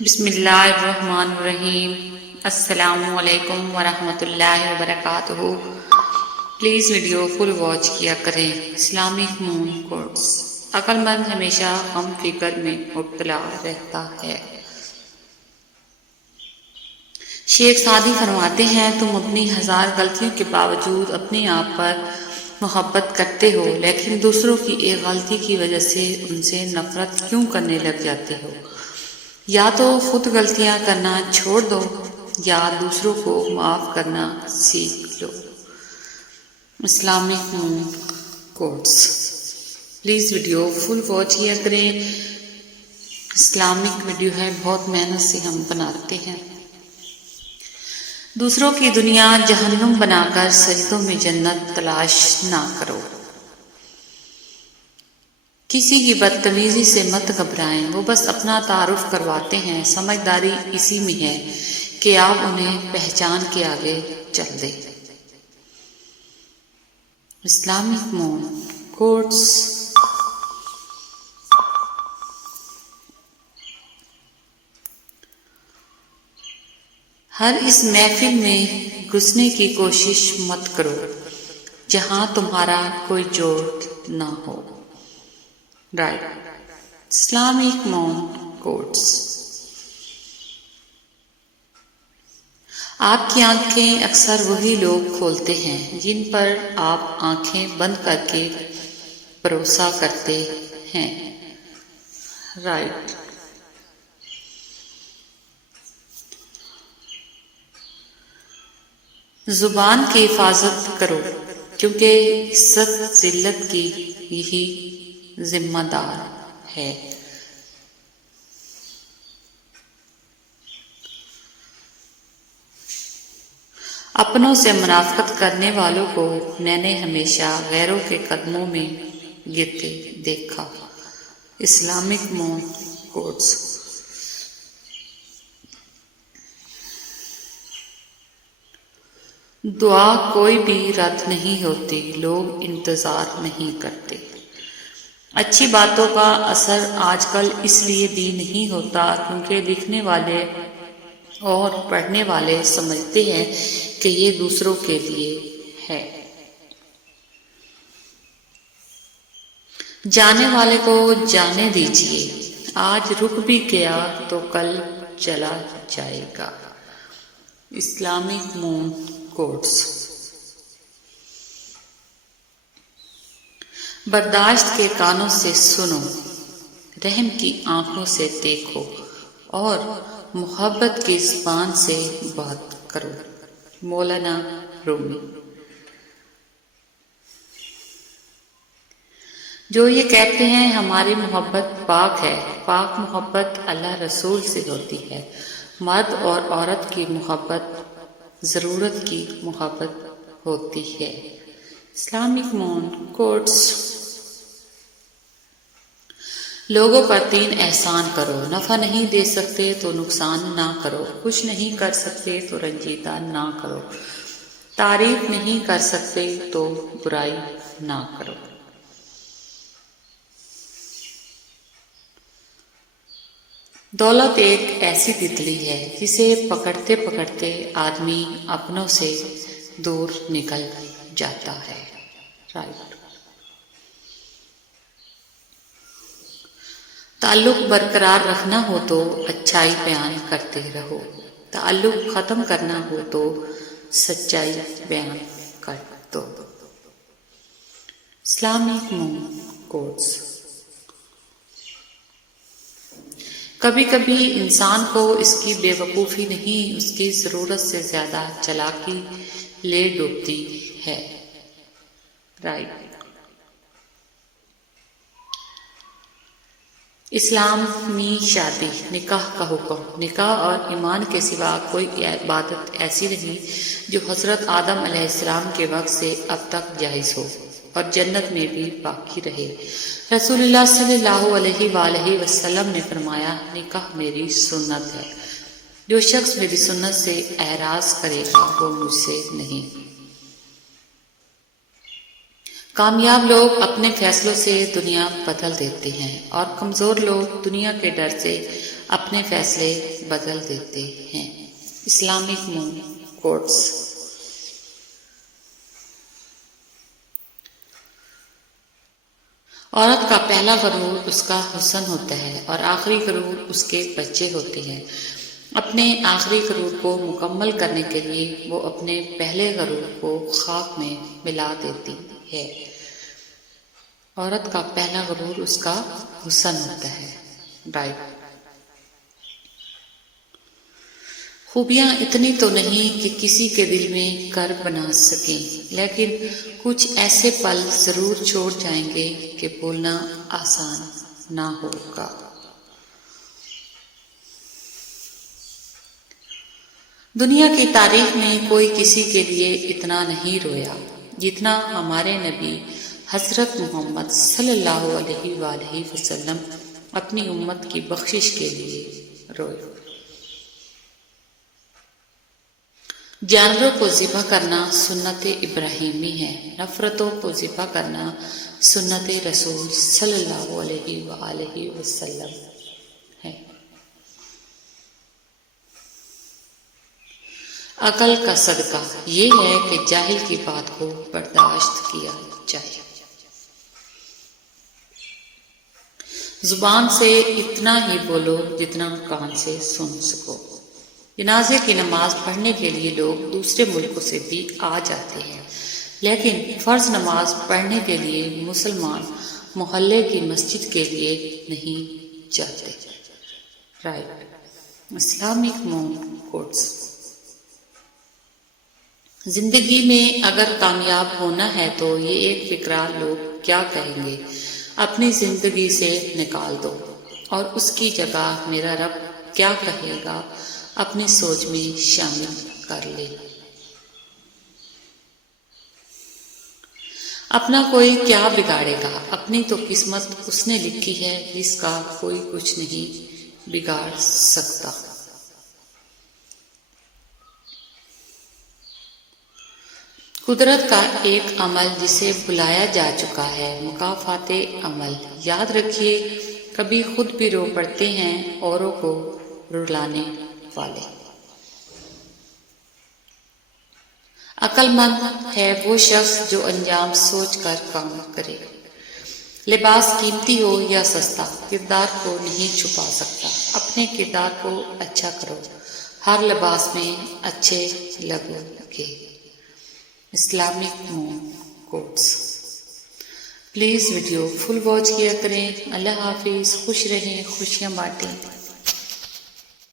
بسم اللہ الرحمن الرحیم۔ السلام علیکم ورحمۃ اللہ وبرکاتہ۔ پلیز ویڈیو فل واچ کیا کریں۔ Islamic moon quotes. عقل مند ہمیشہ غم فکر میں مبتلا رہتا ہے۔ شیخ سعدی فرماتے ہیں، تم اپنی ہزار غلطیوں کے باوجود اپنے آپ پر محبت کرتے ہو، لیکن دوسروں کی ایک غلطی کی وجہ سے ان سے نفرت کیوں کرنے لگ جاتے ہو؟ یا تو خود غلطیاں کرنا چھوڑ دو یا دوسروں کو معاف کرنا سیکھ لو۔ Islamic moon quotes. Please video full watch کیا کریں۔ اسلامک ویڈیو ہے، بہت محنت سے ہم بناتے ہیں۔ دوسروں کی دنیا جہنم بنا کر سجدوں میں جنت تلاش نہ کرو۔ کسی کی بدتمیزی سے مت گھبرائیں، وہ بس اپنا تعارف کرواتے ہیں۔ سمجھداری اسی میں ہے کہ آپ انہیں پہچان کے آگے چل دیں۔ Islamic moon quotes. ہر اس محفل میں گھسنے کی کوشش مت کرو جہاں تمہارا کوئی جوڑ نہ ہو۔ رائٹ۔ Islamic moon quotes. آپ کی آنکھیں اکثر وہی لوگ کھولتے ہیں جن پر آپ آنکھیں بند کر کے بھروسہ کرتے ہیں۔ رائٹ۔ زبان کی حفاظت کرو کیونکہ عزت ذلت کی یہی ذمہ دار ہے۔ اپنوں سے منافقت کرنے والوں کو میں نے ہمیشہ غیروں کے قدموں میں گرتے دیکھا۔ Islamic moon quotes. دعا کوئی بھی رد نہیں ہوتی، لوگ انتظار نہیں کرتے۔ اچھی باتوں کا اثر آج کل اس لیے بھی نہیں ہوتا کیونکہ لکھنے والے اور پڑھنے والے سمجھتے ہیں کہ یہ دوسروں کے لیے ہے۔ جانے والے کو جانے دیجیے، آج رک بھی گیا تو کل چلا جائے گا۔ Islamic moon quotes. برداشت کے کانوں سے سنو، رحم کی آنکھوں سے دیکھو اور محبت کی زبان سے بات کرو۔ مولانا رومی۔ جو یہ کہتے ہیں ہماری محبت پاک ہے، پاک محبت اللہ رسول سے ہوتی ہے۔ مرد اور عورت کی محبت ضرورت کی محبت ہوتی ہے۔ Islamic moon quotes. لوگوں پر 3 احسان کرو، نفع نہیں دے سکتے تو نقصان نہ کرو، خوش نہیں کر سکتے تو رنجیدہ نہ کرو، تعریف نہیں کر سکتے تو برائی نہ کرو۔ دولت ایک ایسی تتلی ہے جسے پکڑتے پکڑتے آدمی اپنوں سے دور نکل جاتا ہے۔ رائٹ۔ تعلق برقرار رکھنا ہو تو اچھائی بیان کرتے رہو، تعلق ختم کرنا ہو تو سچائی بیان کر دو۔ Islamic moon quotes. کبھی کبھی انسان کو اس کی بے وقوفی نہیں، اس کی ضرورت سے زیادہ چالاکی لے ڈوبتی ہے۔ رائٹ۔ اسلامی شادی نکاح کا حکم۔ نکاح اور ایمان کے سوا کوئی عبادت ایسی نہیں جو حضرت آدم علیہ السلام کے وقت سے اب تک جائز ہو اور جنت میں بھی باقی رہے۔ رسول اللہ صلی اللہ علیہ وآلہ وسلم نے فرمایا، نکاح میری سنت ہے، جو شخص میری سنت سے اعراض کرے گا وہ مجھ سے نہیں۔ کامیاب لوگ اپنے فیصلوں سے دنیا بدل دیتے ہیں اور کمزور لوگ دنیا کے ڈر سے اپنے فیصلے بدل دیتے ہیں۔ Islamic moon quotes. عورت کا پہلا غرور اس کا حسن ہوتا ہے اور آخری غرور اس کے بچے ہوتے ہیں۔ اپنے آخری غرور کو مکمل کرنے کے لیے وہ اپنے پہلے غرور کو خاک میں ملا دیتی ہے۔ عورت کا پہلا غرور اس کا حسن ہوتا ہے۔ رائٹ۔ خوبیاں اتنی تو نہیں کہ کسی کے دل میں کر بنا سکیں، لیکن کچھ ایسے پل ضرور چھوڑ جائیں گے کہ بولنا آسان نہ ہوگا۔ دنیا کی تاریخ میں کوئی کسی کے لیے اتنا نہیں رویا جتنا ہمارے نبی حضرت محمد صلی اللہ علیہ وآلہ وسلم اپنی امت کی بخشش کے لیے روئے۔ جانوروں کو ذبح کرنا سنت ابراہیمی ہے، نفرتوں کو ذبح کرنا سنت رسول صلی اللہ علیہ وآلہ وسلم ہے۔ عقل کا صدقہ یہ ہے کہ جاہل کی بات کو برداشت کیا جائے۔ زبان سے اتنا ہی بولو جتنا کان سے سن سکو۔ جنازے کی نماز پڑھنے کے لیے لوگ دوسرے ملکوں سے بھی آ جاتے ہیں، لیکن فرض نماز پڑھنے کے لیے مسلمان محلے کی مسجد کے لیے نہیں جاتے۔ رائٹ۔ Islamic moon quotes. زندگی میں اگر کامیاب ہونا ہے تو یہ ایک فقرہ لوگ کیا کہیں گے اپنی زندگی سے نکال دو، اور اس کی جگہ میرا رب کیا کہے گا اپنی سوچ میں شامل کر لے۔ اپنا کوئی کیا بگاڑے گا، اپنی تو قسمت اس نے لکھی ہے جس کا کوئی کچھ نہیں بگاڑ سکتا۔ قدرت کا ایک عمل جسے بلایا جا چکا ہے، مکافات عمل۔ یاد رکھیے، کبھی خود بھی رو پڑتے ہیں اوروں کو رلانے والے۔ عقل مند ہے وہ شخص جو انجام سوچ کر کام کرے۔ لباس قیمتی ہو یا سستا، کردار کو نہیں چھپا سکتا۔ اپنے کردار کو اچھا کرو، ہر لباس میں اچھے لگو گے۔ Islamic moon quotes. Please video full watch کیا کریں۔ اللہ حافظ، خوش رہیں، خوشیاں بانٹیں۔